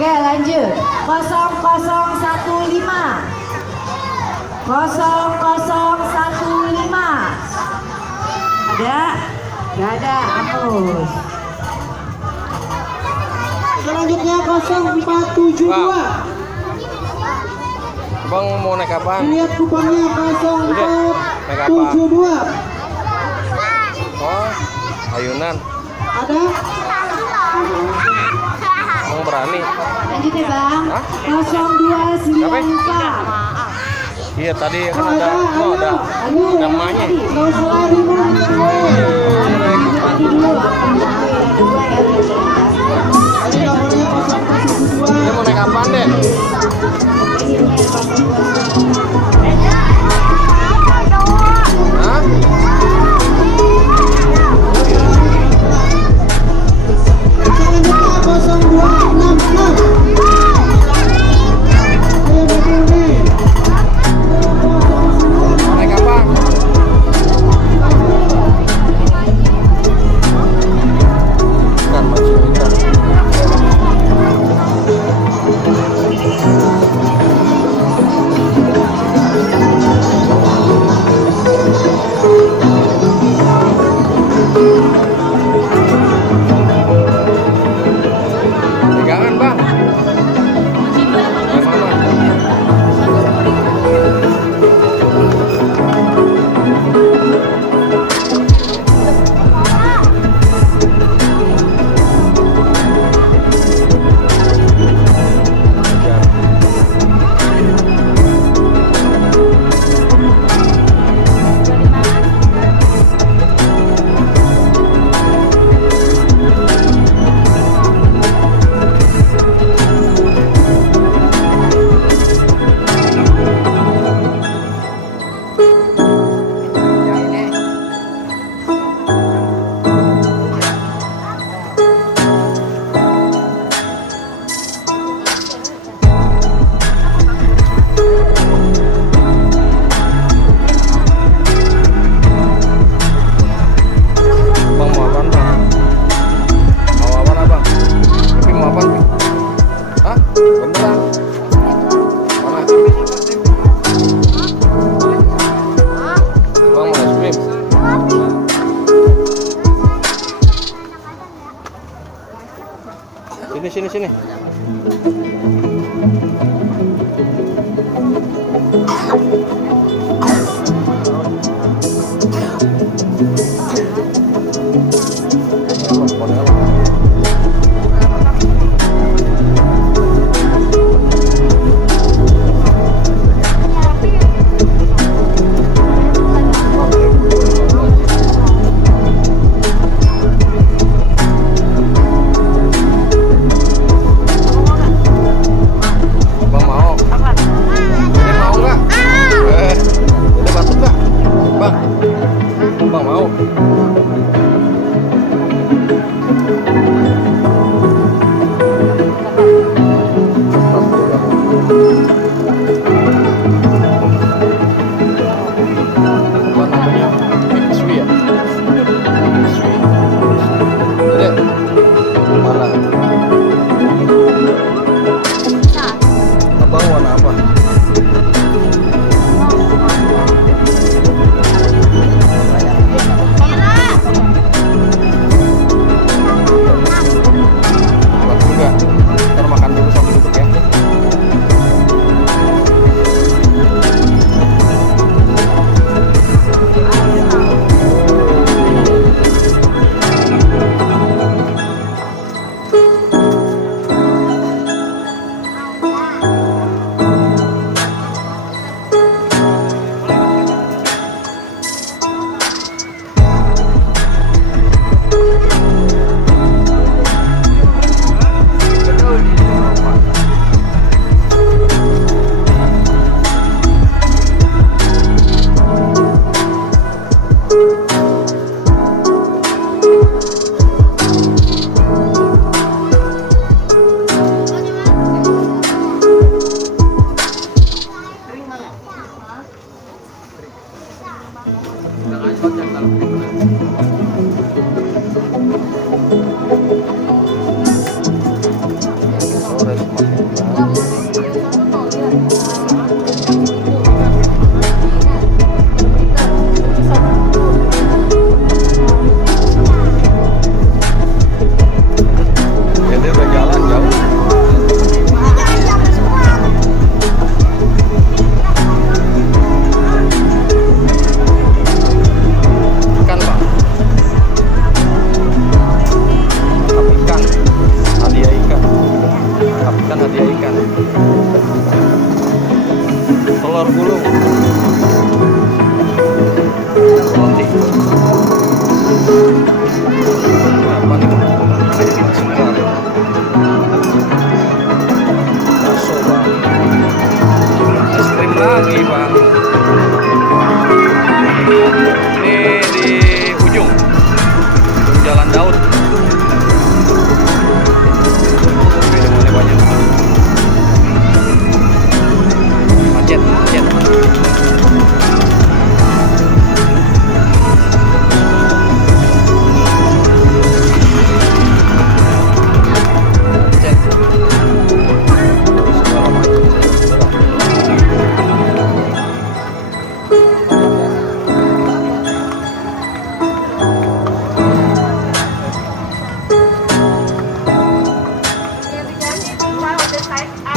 Oke, lanjut. 0015. 0015. Ada? Gak ada, hapus. Selanjutnya 0472. Bang mau naik kapan? Lihat kupangnya 0472. Oh, ayunan. Ada? Bang berani. Lanjut ya Bang. Hah? 0294. Iya tadi kan ada namanya. Nggak usah lari, Bang. Ini nomornya 0472. Dia mau naik kapan deh? Hah? Selanjutnya 0266. Ayo betul nih. Mau naik kapan? Kan masih kita. Pegangan bang. Yang mana? Bang mau apaan bang? Mau apaan abang? Tapi mau apaan? Hah? Beneran? Mana? Bang mau es krim? Sini. Bang mau? Ini mau nggak? motor gulung. Roti. Apa nih bang? Segar. Bakso bang. Es krim lagi bang. Ini di ujung Jalan Daud. Minumannya banyak. Macet.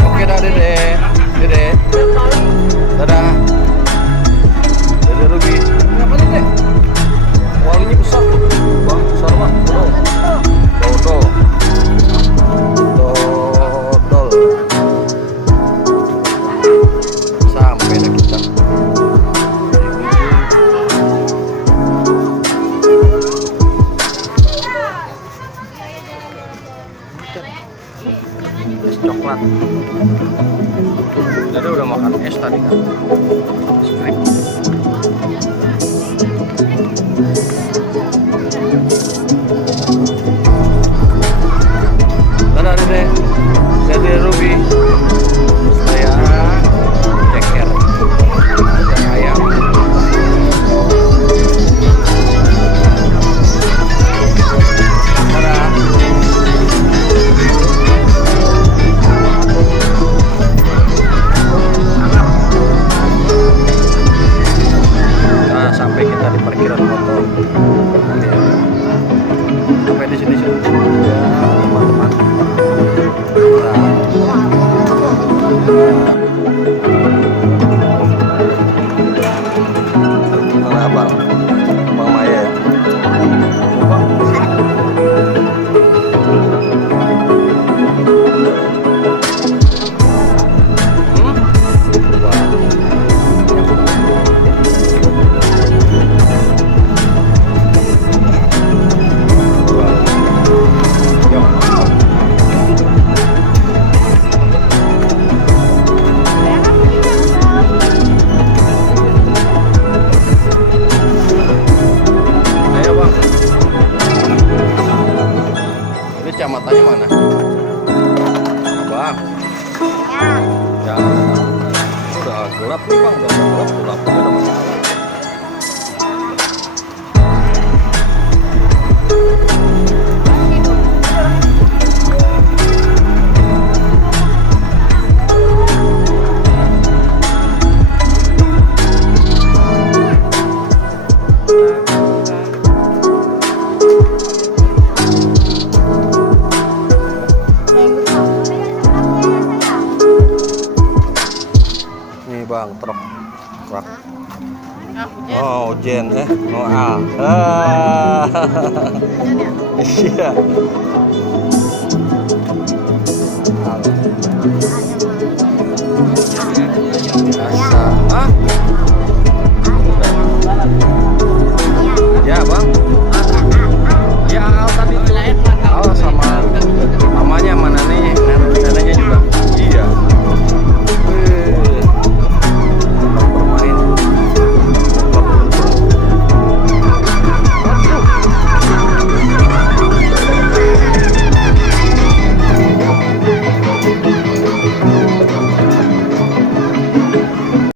Oke dah Dede. Dadah. Dede Ruby. Ini apa Dede? Walinya besar tuh. Bang, besar bang. Dodol. Sampai dah kita. Es coklat. Dede udah makan es tadi kan? Es krim. Dadah Dede Ruby. Saya ceker dan ayam. Dadah. Nah, sampai kita di parkiran motor. Sampai di sini ya, teman-teman. Nah, Bang Maya. Kecamatannya mana? Bang. Ya. Udah gelap nih bang, udah gelap udah masalah. Bang, truk. Oh, Jen, oh Al. Iya. Al.